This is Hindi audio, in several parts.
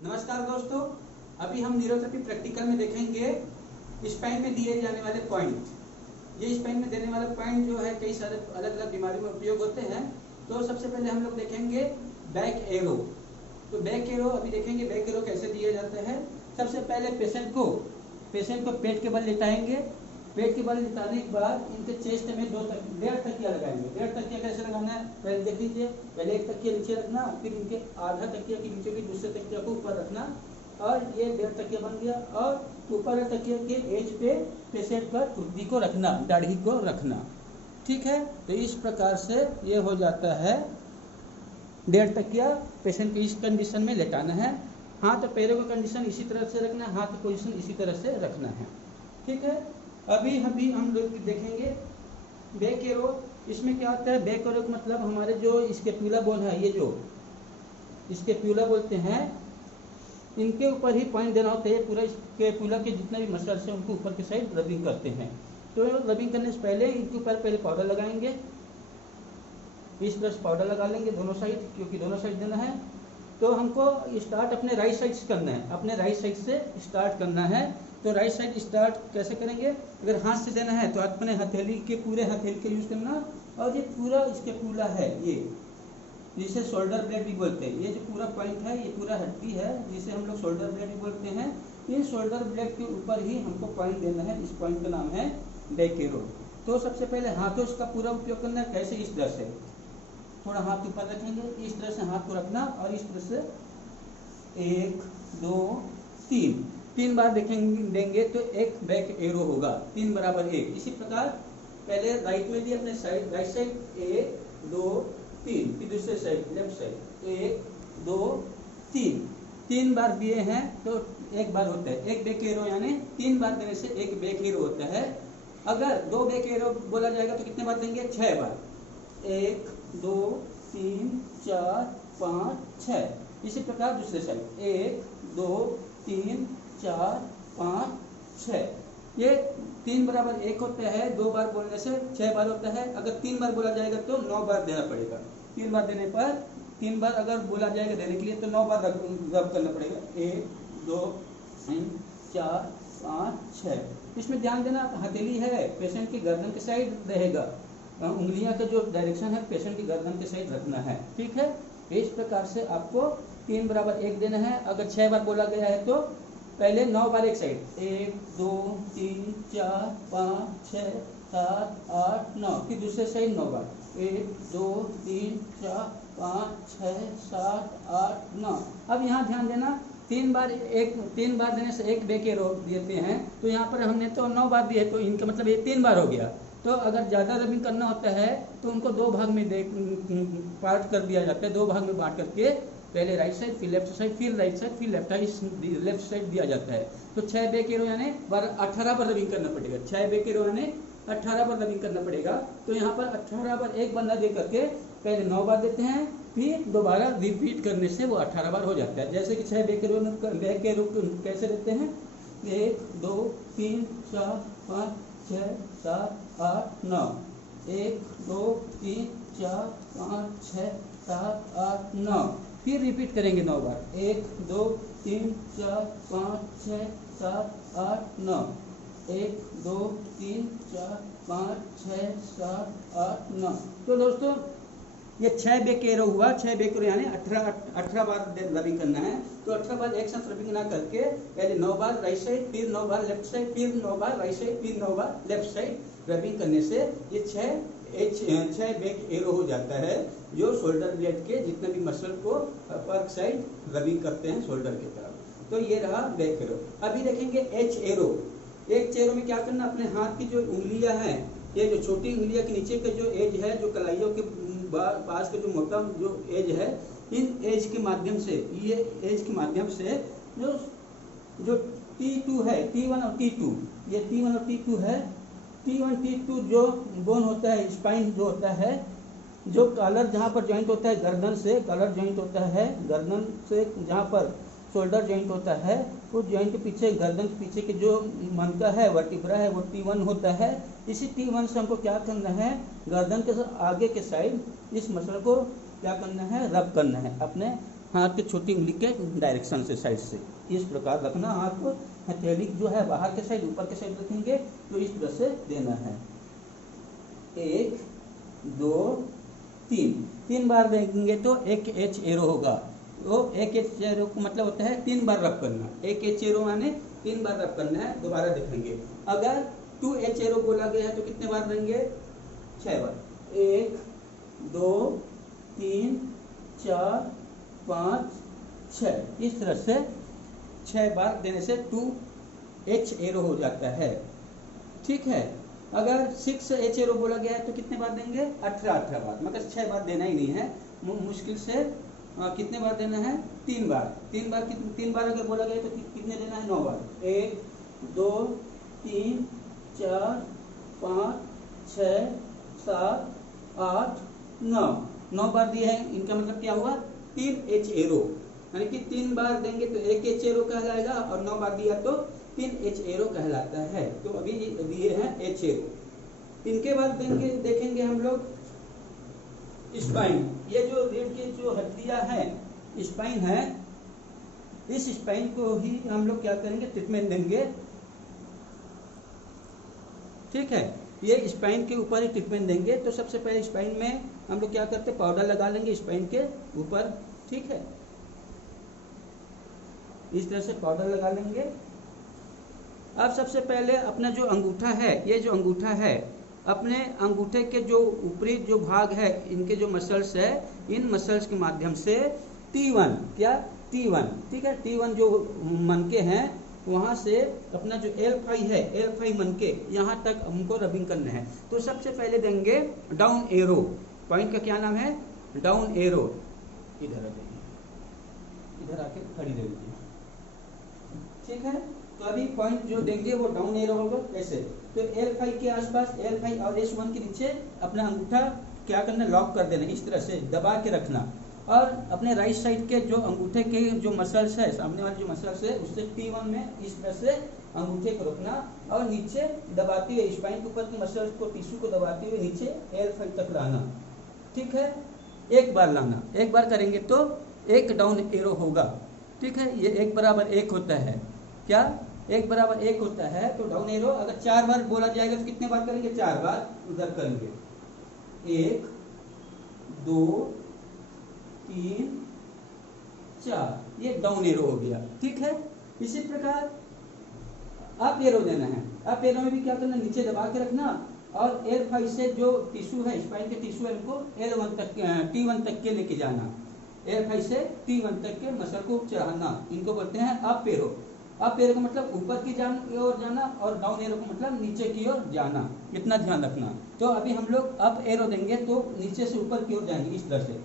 नमस्कार दोस्तों, अभी हम न्यूरोथेरेपी प्रैक्टिकल में देखेंगे स्पाइन में दिए जाने वाले पॉइंट। ये स्पाइन में देने वाले पॉइंट जो है कई सारे अलग अलग बीमारियों में उपयोग होते हैं। तो सबसे पहले हम लोग देखेंगे बैक एरो। तो बैक एरो अभी देखेंगे बैक एरो कैसे दिया जाता है। सबसे पहले पेशेंट को पेट के बल लिटाएंगे। पेट के बल लिटाने के बाद इनके चेस्ट में 1.5 तकिया लगाएंगे। 1.5 तकिया कैसे लगाना है पहले देख लीजिए। पहले एक तकिया नीचे रखना, फिर इनके आधा तकिया के नीचे की दूसरे तकिया को ऊपर रखना, और ये 1.5 तकिया बन गया। और ऊपर तकिया के एज पे पेशेंट का ठुड्डी को रखना, दाढ़ी को रखना। ठीक है, तो इस प्रकार से ये हो जाता है 1.5 तकिया। पेशेंट को इस कंडीशन में लेटाना है। हाथ पैरों का कंडीशन इसी तरह से रखना है, हाथ पोजीशन इसी तरह से रखना है। ठीक है, अभी हम लोग देखेंगे बैक एरो। इसमें क्या होता है, बैक एरो का मतलब हमारे जो स्कैपुला बोन है, ये जो स्कैपुला बोलते हैं, इनके ऊपर ही पॉइंट देना होता है। पूरा स्कैपुला के जितने भी मसल्स हैं उनको ऊपर की साइड रबिंग करते हैं। तो रबिंग करने से पहले इनके ऊपर पहले पाउडर लगाएंगे। इस तरह से पाउडर लगा लेंगे दोनों साइड, क्योंकि दोनों साइड देना है। तो हमको स्टार्ट अपने राइट साइड से करना है, अपने राइट साइड से स्टार्ट करना है। तो राइट साइड स्टार्ट कैसे करेंगे, अगर हाथ से देना है तो अपने हथेली के पूरे हथेली के यूज करना। और ये पूरा स्कैपुला है, ये जिसे शोल्डर ब्लेड भी बोलते हैं। ये जो पूरा पॉइंट है, ये पूरा हड्डी है जिसे हम लोग शोल्डर ब्लेड भी बोलते हैं। इन शोल्डर ब्लेड के ऊपर ही हमको पॉइंट देना है। इस पॉइंट का नाम है बैक एरो। तो सबसे पहले हाथों का पूरा उपयोग करना है। कैसे, इस तरह से थोड़ा हाथ ऊपर रखेंगे, इस तरह से हाथ को रखना, और इस तरह से 1 2 3 बार देंगे तो एक बैक एरो होगा। 3 बराबर 1। इसी प्रकार पहले राइट में दिए अपने साइड, राइट साइड 1 2 3, फिर दूसरे साइड लेफ्ट साइड 1 2 3 बार दिए हैं तो एक बार होता है एक बैक एरो, यानी 3 बार देने से एक बैक एरो होता है। अगर 2 बैक एरो बोला जाएगा तो कितने बार देंगे, 6 बार। 1 2 3 4 5 6। इसी प्रकार दूसरे साइड 1 2 3 4 5 6। ये 3 बराबर 1 होता है। 2 बार बोलने से 6 बार होता है। अगर 3 बार बोला जाएगा तो 9 बार देना पड़ेगा। 3 बार देने पर 3 बार अगर बोला जाएगा देने के लिए तो 9 बार रब करना पड़ेगा। 1 2 3 4 5 6। इसमें ध्यान देना, हथेली है पेशेंट की गर्दन के साइड रहेगा। उंगलियां का जो डायरेक्शन है पेशेंट की गर्दन के साइड रखना है। ठीक है, इस प्रकार से आपको 3 बराबर 1 देना है। अगर 6 बार बोला गया है तो पहले 9 बार एक साइड, 1 2 3 4 5 6 7 8 9, फिर दूसरे साइड 9 बार, 1 2 3 4 5 6 7 8 9। अब यहाँ ध्यान देना, 3 बार देने से एक बैक एरो देते हैं। तो यहाँ पर हमने तो 9 बार दिए, तो इनका मतलब ये 3 बार हो गया। तो अगर ज़्यादा रबिंग करना होता है तो उनको 2 भाग में पार्ट कर दिया जाता है। 2 भाग में बांट करके पहले राइट साइड, फिर लेफ्ट साइड, फिर राइट साइड, फिर लेफ्ट साइड दिया जाता है। तो 6 बैक एरो यानी 18 बार रबिंग करना पड़ेगा। 6 बैक एरो यानी 18 बार रबिंग करना पड़ेगा। तो यहाँ पर 18 बार एक बंदा दे करके पहले 9 बार देते हैं, फिर दोबारा रिपीट करने से वो 18 बार हो जाता है। जैसे कि 6 बैक एरो कैसे देते हैं, 1 2 3 4 5 6 7 8 9, 1 2 3 4 5 6 7 8 9, फिर रिपीट करेंगे 9 बार, 1 2 3 4 5 6 7 8 9, 1 2 3 4 5 6 7 8 9। तो दोस्तों ये 6 बैक एरो हुआ। 6 बैक एरो यानी 18 बार रबिंग करना है। तो 18 बार एक साथ रबिंग ना करके पहले 9 बार राइट साइड, फिर 9 बार लेफ्ट साइड, फिर 9 बार राइट साइड, फिर 9 बार लेफ्ट साइड रबिंग करने से ये 6 बैक एरो हो जाता है, जो शोल्डर ब्लेड के जितने भी मसल को अपर साइड रबिंग करते हैं शोल्डर की तरफ। तो ये रहा बैक एरो। अभी देखेंगे एच एरो। एच एरो में क्या करना, अपने हाथ की जो उंगलियां हैं, ये जो छोटी उंगलियां के नीचे का जो एज है, जो कलाइयों के पास का जो मोटा जो एज है, इन एज के माध्यम से, ये एज के माध्यम से जो T2 है, T1 और T2, ये T1 और T2 है। T1 T2 जो बोन होता है, स्पाइन जो होता है, जो कॉलर जहाँ पर जॉइंट होता है गर्दन से, कॉलर जॉइंट होता है गर्दन से, जहाँ पर शोल्डर जॉइंट होता है, उस जॉइंट के पीछे, गर्दन के पीछे के जो मनका है, वर्टिब्रा है, वो T1 होता है। इसी T1 से हमको क्या करना है, गर्दन के आगे के साइड इस मसल को क्या करना है, रब करना है अपने हाथ के छोटी उंगली के डायरेक्शन से, साइड से इस प्रकार रखना। हाथ को हथेली जो है बाहर के साइड, ऊपर के साइड रखेंगे तो इस तरह से देना है। 1 2 3, 3 बार देंगे तो एक एच एरो होगा। तो एक एच एरो का मतलब होता है 3 बार रब करना। एक एच एरो माने 3 बार रब करना है। दोबारा देखेंगे, अगर 2 एच एरो बोला गया है तो कितने बार देंगे? 6 बार। 1 2 3 4 5 6, इस तरह से 6 बार देने से 2 एच एरो हो जाता है। ठीक है। अगर 6 एच एरो बोला गया है तो कितने बार देंगे? 18 बार, मगर 6 बार देना ही नहीं है, मुश्किल से कितने बार देना है? 3 बार। 3 बार अगर बोला गया तो कितने देना है? 9 बार। 1 2 3 4 5 6 7 8 9 बार दिए हैं। इनका मतलब क्या हुआ? 3 एच एरो, यानी कि 3 बार देंगे तो 1 एच एरो कहलाएगा, और 9 बार दिया तो 3 एच एरो कहलाता है। तो अभी दिए हैं एच एरो। इनके बाद देखेंगे हम लोग स्पाइन। ये जो रीढ़ की जो हड्डियां है, स्पाइन है, इस स्पाइन को ही हम लोग क्या करेंगे? ट्रीटमेंट देंगे। ठीक है, ये स्पाइन के ऊपर ही ट्रीटमेंट देंगे। तो सबसे पहले स्पाइन में हम लोग क्या करते हैं? पाउडर लगा लेंगे स्पाइन के ऊपर। ठीक है, इस तरह से पाउडर लगा लेंगे। अब सबसे पहले अपना जो अंगूठा है, ये जो अंगूठा है, अपने अंगूठे के जो ऊपरी जो भाग है, इनके जो मसल्स है, इन मसल्स के माध्यम से T1, क्या? T1, ठीक है, T1 जो मनके हैं वहाँ से अपना जो L5 है, L5 मनके यहाँ तक हमको रबिंग करना है। तो सबसे पहले देंगे डाउन एरो। पॉइंट का क्या नाम है? Down arrow. इधर आ जाइए, इधर आके खड़ी रह लीजिए। ठीक है, तो अभी पॉइंट जो देंगे वो डाउन एरो होगा। कैसे? तो L5 के आसपास, L5 और S1 के नीचे अपना अंगूठा क्या करना? लॉक कर देना, इस तरह से दबा के रखना। और अपने राइट साइड के जो अंगूठे के जो मसल्स है, सामने वाले जो मसल्स है, उससे T1 में इस तरह से अंगूठे को रखना, और नीचे दबाते हुए स्पाइन के ऊपर के मसल्स को, टिश्यू को दबाते हुए नीचे L5 तक लाना। ठीक है, एक बार लाना। एक बार करेंगे तो एक डाउन एरो होगा। ठीक है, ये 1 बराबर 1 होता है। क्या? 1 बराबर 1 होता है। तो डाउन एरो अगर 4 बार बोला जाएगा तो कितने बार करेंगे? 4 बार उधर करेंगे। 1 2 3 4, ये डाउन एरो हो गया। ठीक है, इसी प्रकार अप एरो देना है। अप एरो में भी क्या करना? नीचे दबा के रखना, और L5 से जो टिश्यू है, स्पाइन के टिश्यू है, इनको L1 तक, T1 तक के लेके जाना। L5 से T1 तक के मसल को चढ़ाना, इनको बोलते हैं अप एरो। अप एरो का मतलब ऊपर की ओर जाना, और डाउन एरो का मतलब नीचे की ओर जाना। इतना ध्यान रखना। तो अभी हम लोग अप एरो देंगे तो नीचे से ऊपर की ओर जाएंगे, इस तरह से।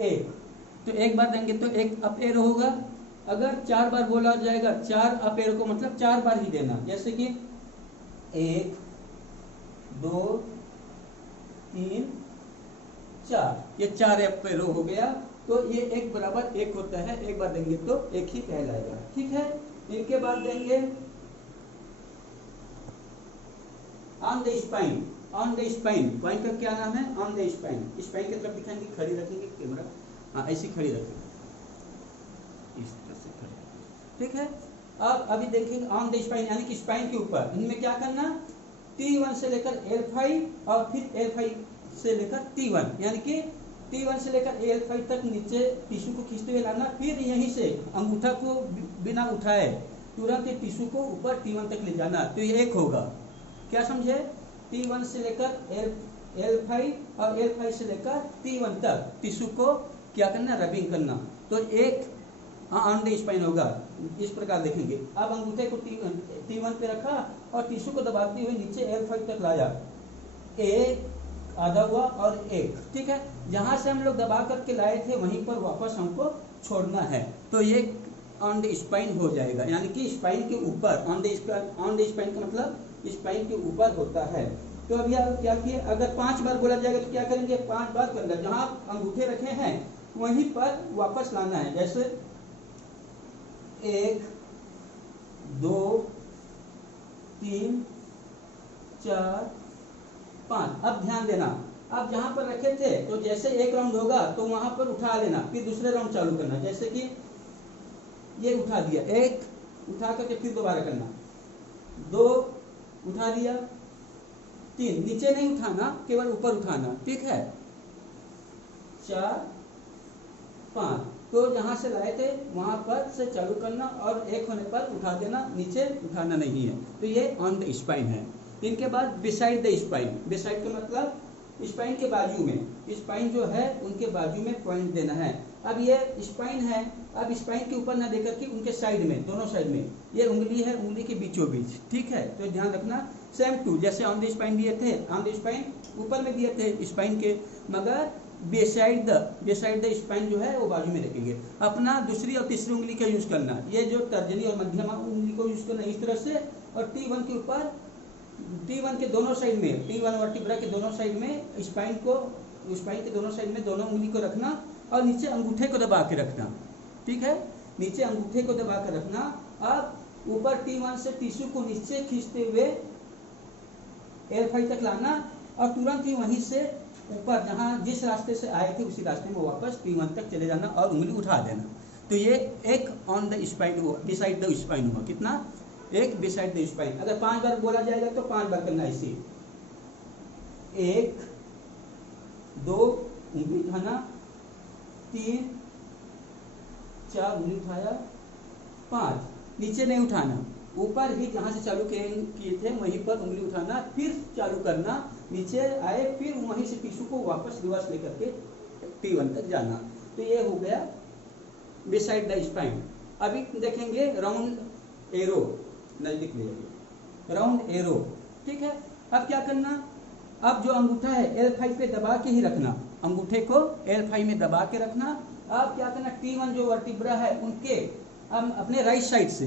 तो 1 बार देंगे तो 1 अप एरो होगा। अगर 4 बार बोला जाएगा, 4 अप एरो को मतलब 4 बार ही देना। जैसे कि 1 2 3 4, ये 4 अप एरो हो गया। तो ये 1 बराबर 1 होता है। 1 बार देंगे तो 1 ही कहलाएगा। ठीक है, इनके बाद देंगे on the spine. On the spine, point का क्या नाम है? On the spine. स्पाइन की तरफ दिखाएंगे, खड़ी रखेंगे कैमरा, हाँ ऐसी खड़ी रखेंगे, इस तरह से खड़ी। ठीक है, अब अभी देखेंगे ऑन द स्पाइन, यानी कि स्पाइन के ऊपर। इनमें क्या करना? T1 से लेकर L5 और फिर L5 से लेकर T1, यानी कि T1 से लेकर L5 तक नीचे टिश्यू को खींचते हुए लाना। फिर यहीं से अंगूठा को बिना उठाए तुरंत टिश्यू को ऊपर T1 तक ले जाना। तो ये 1 होगा। क्या समझे? T1 से लेकर L5 और L5 से लेकर T1 तक टिश्यू को क्या करना? रबिंग करना। तो 1 ऑन द स्पाइन होगा। इस प्रकार देखेंगे। अब अंगूठे को T1 पे रखा और टिश्यू को दबाते हुए नीचे L5 तक लाया। 1 आधा हुआ और 1। ठीक है, जहां से हम लोग दबा करके लाए थे वहीं पर वापस हमको छोड़ना है। तो ये ऑन द स्पाइन हो जाएगा, यानी कि स्पाइन के ऊपर। ऑन द स्पाइन का मतलब स्पाइन के ऊपर होता है। तो अभी आप क्या किए? अगर 5 बार बोला जाएगा तो क्या करेंगे? 5 बार करना। जहां अंगूठे रखे हैं वहीं पर वापस लाना है। जैसे 1 2 3 4 5। अब ध्यान देना, आप जहां पर रखे थे तो जैसे एक राउंड होगा तो वहां पर उठा लेना, फिर दूसरे राउंड चालू करना। जैसे कि ये उठा दिया, एक उठा करके फिर दोबारा करना, 2 उठा दिया, 3 नीचे नहीं उठाना, केवल ऊपर उठाना, ठीक है, 4 5। तो जहां से लाए थे वहां पर से चालू करना और एक होने पर उठा देना, नीचे उठाना नहीं है। तो ये ऑन द स्पाइन है। इनके बाद बिसाइड द स्पाइन, बिसाइड का मतलब स्पाइन के बाजू में, स्पाइन जो है उनके बाजू में पॉइंट देना है। अब ये स्पाइन है, अब स्पाइन के ऊपर ना देकर के उनके साइड में, दोनों साइड में, ये उंगली है, उंगली के बीचों बीच, ठीक है। तो ध्यान रखना, सेम टू जैसे ऑन द स्पाइन दिए थे, ऑन द स्पाइन ऊपर में दिए थे स्पाइन के, मगर बेसाइड द स्पाइन जो है वो बाजू में रखेंगे। अपना दूसरी और तीसरी उंगली का यूज करना, ये जो तर्जनी और मध्यमा उंगली को यूज करना इस तरह से, और T1 के ऊपर, T1 के दोनों साइड में, T1 वर्टिब्रा के दोनों साइड में स्पाइन के दोनों साइड में दोनों उंगली को रखना और नीचे अंगूठे को दबा के रखना, ठीक है, नीचे अंगूठे को दबा कर रखना। अब ऊपर T1 से टिश्यू को नीचे खींचते हुए L5 तक लाना और तुरंत ही वहीं से ऊपर जहां जिस रास्ते से आए थे उसी रास्ते में वापस T1 तक चले जाना और उंगली उठा देना। तो ये एक ऑन द स्पाइन हुआ, बिसाइड द स्पाइन हुआ। कितना? एक बिसाइड द स्पाइन। अगर 5 बार बोला जाएगा तो 5 बार करना इसी, 1 2 उंगली उठाना, 3 4 उंगली उठाया, 5 नीचे नहीं उठाना, ऊपर ही जहां से चालू किए थे वहीं पर उंगली उठाना, फिर चालू करना, नीचे आए, फिर वहीं से टिश्यू को वापस रिवर्स लेकर के T1 तक जाना। तो ये हो गया बिसाइड द स्पाइन। अभी देखेंगे राउंड एरो, नजदीक ले जाइए, राउंड एरो, ठीक है। अब क्या करना, अब जो अंगूठा है L5 पे दबा के ही रखना, अंगूठे को L5 में दबा के रखना। अब क्या करना, T1 जो वर्टिब्रा है उनके हम अपने राइट साइड से,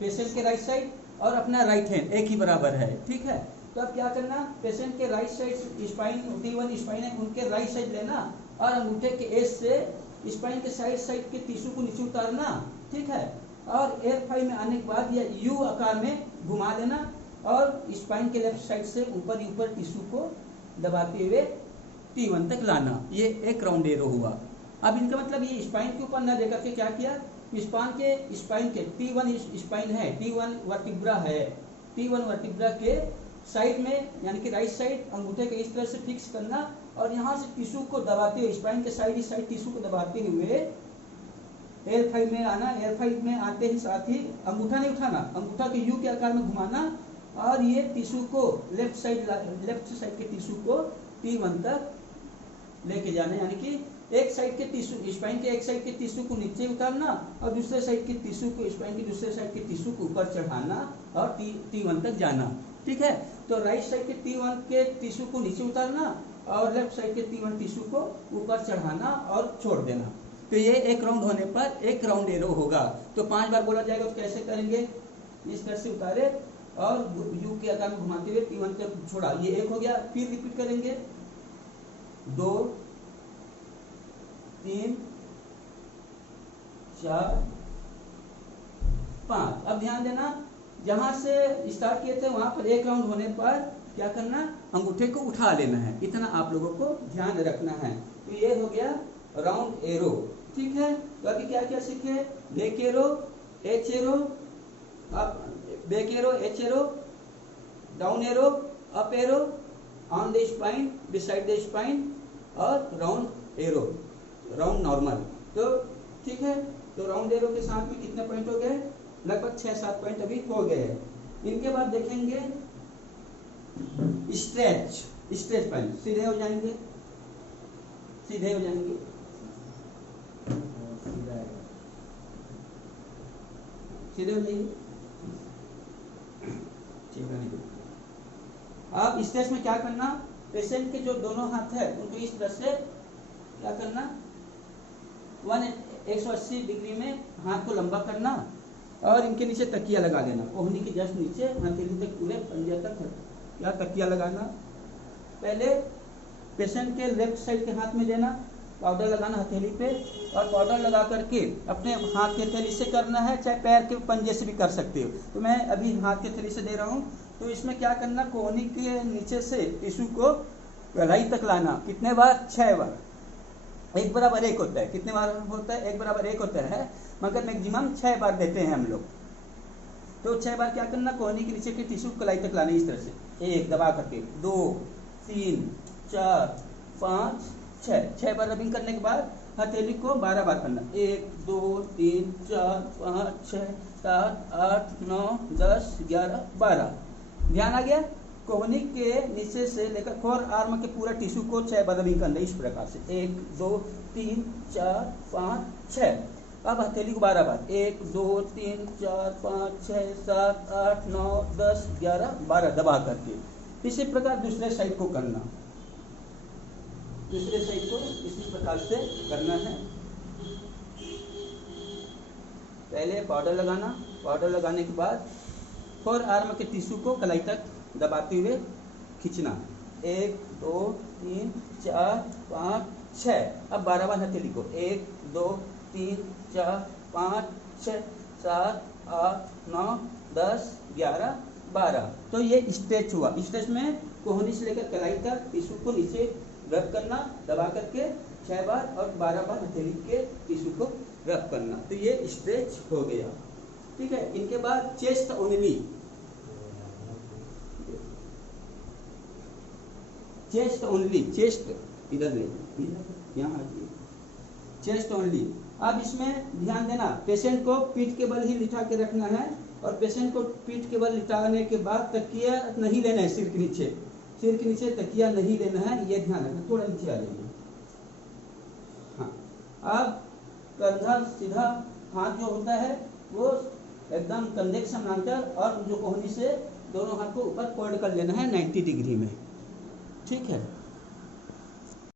पेशेंट के राइट साइड और अपना राइट हैंड एक ही बराबर है, ठीक है। तो अब क्या करना, पेशेंट के right side spine, T1 spine है उनके राइट साइड लेना और अंगूठे के एज से स्पाइन के साइड के टिश्यू को नीचे उतारना, ठीक है। और L5 में आने के बाद या U आकार में घुमा देना और स्पाइन के लेफ्ट साइड से ऊपर टिश्यू को दबाते हुए T1 तक लाना। ये एक राउंड एरो हुआ। अब इनका मतलब ये स्पाइन के ऊपर न देकर के क्या किया, स्पाइन के T1 स्पाइन है, T1 वर्टिब्रा है, T1 वर्टिब्रा के साइड में यानी कि राइट साइड अंगूठे के इस तरह से फिक्स करना और यहाँ से टिश्यू को दबाते हुए, स्पाइन के साइड टिश्यू को दबाते हुए L5 में आना। L5 में आते ही साथ ही अंगूठा नहीं उठाना, अंगूठा के U के आकार में घुमाना और ये टिश्यू को लेफ्ट साइड के टिश्यू को T1 तक लेके जाना, यानी कि एक साइड के टिश्यू, स्पाइन के एक साइड के टिश्यू को नीचे उतारना और दूसरे साइड के टिश्यू को, स्पाइन के दूसरे साइड के टिश्यू को ऊपर चढ़ाना और T1 तक जाना, ठीक है। तो राइट साइड के T1 के टिश्यू को नीचे उतारना और लेफ्ट साइड के T1 टिश्यू को ऊपर चढ़ाना और छोड़ देना। तो ये एक राउंड होने पर एक राउंड एरो होगा। तो 5 बार बोला जाएगा तो कैसे करेंगे, इस तरह से उतारे और U के आकार में घुमाते हुए T1 तक छोड़ा, ये एक हो गया। फिर रिपीट करेंगे 2 3 4 5। अब ध्यान देना, जहां से स्टार्ट किए थे वहां पर एक राउंड होने पर क्या करना, अंगूठे को उठा लेना है, इतना आप लोगों को ध्यान रखना है। तो ये हो गया राउंड एरो, ठीक है। तो अभी क्या क्या सीखे, back arrow, H arrow, back arrow, H arrow, down arrow, up arrow, on the spine, beside the spine और राउंड एरो, राउंड नॉर्मल। तो ठीक है, तो राउंड एरो के साथ में कितने पॉइंट हो गए, लगभग 6-7 पॉइंट अभी हो गए हैं। इनके बाद देखेंगे स्ट्रेच पॉइंट, सीधे हो जाएंगे, सीधे हो जाएंगे, सीधे हो जाइए। अब स्ट्रेच में क्या करना, पेशेंट के जो दोनों हाथ है उनको इस तरह से क्या करना, 180 डिग्री में हाथ को लंबा करना और इनके नीचे तकिया लगा देना, कोहनी के जस्ट नीचे हथेली तक, पूरे पंजे तक क्या तकिया लगाना। पहले पेशेंट के लेफ्ट साइड के हाथ में देना, पाउडर लगाना हथेली पे और पाउडर लगा करके अपने हाथ के हथेली से करना है, चाहे पैर के पंजे से भी कर सकते हो। तो मैं अभी हाथ के हथेली से दे रहा हूँ। तो इसमें क्या करना, कोहनी के नीचे से टिश्यू को कलाई तक लाना कितने बार? 6 बार। 1 बराबर 1 होता है, कितने बार होता है? 1 बराबर 1 होता है, मगर मैक्सिमम 6 बार देते हैं हम लोग। तो 6 बार क्या करना? कोहनी के नीचे के टिश्यू कलाई तक लाना इस तरह से, 1 दबा करके, 2 3 4 5 6। 6 बार रबिंग करने के बाद हथेली को 12 बार करना, 1 2 3 4 5 6 7 8 9 10 11 12। ध्यान आ गया? कोहनी के नीचे से लेकर फोर आर्म के पूरा टिश्यू को 6 बार रबिंग करना इस प्रकार से, 1 2 3 4 5 6। अब हथेली को 12 बार, 1 2 3 4 5 6 7 8 9 10 11 12 दबा करके। इसी प्रकार दूसरे साइड को करना, दूसरे साइड को इसी प्रकार से करना है। पहले पाउडर लगाना, पाउडर लगाने के बाद फोर आर्म के टिश्यू को कलाई तक दबाते हुए खींचना, 1 2 3 4 5 6। अब 12 बार हथेली को, 1 2 3 4 5 6 7 8 9 10 11 12। तो ये स्ट्रेच हुआ। स्ट्रेच में कोहनी से लेकर कलाई तक टिश्यू को नीचे रब करना दबा करके 6 बार और 12 बार हथेली के टिश्यू को रब करना, तो ये स्ट्रेच हो गया। ठीक है। इनके बाद chest only, chest only, chest इधर नहीं, यहाँ चेस्ट ओनली। अब इसमें ध्यान देना, पेशेंट को पीठ के बल ही लिटा के रखना है और पेशेंट को पीठ के बल लिटाने के बाद तकिया नहीं लेना है, सिर के नीचे, सिर के नीचे तकिया नहीं लेना है, ये ध्यान रखना। थोड़ा नीचे आ जाइए। हाँ, अब कंधा सीधा, हाथ जो होता है वो एकदम कंधे के समानांतर और जो कोहनी से दोनों हाथ को ऊपर फोल्ड कर लेना है 90 डिग्री में। ठीक है।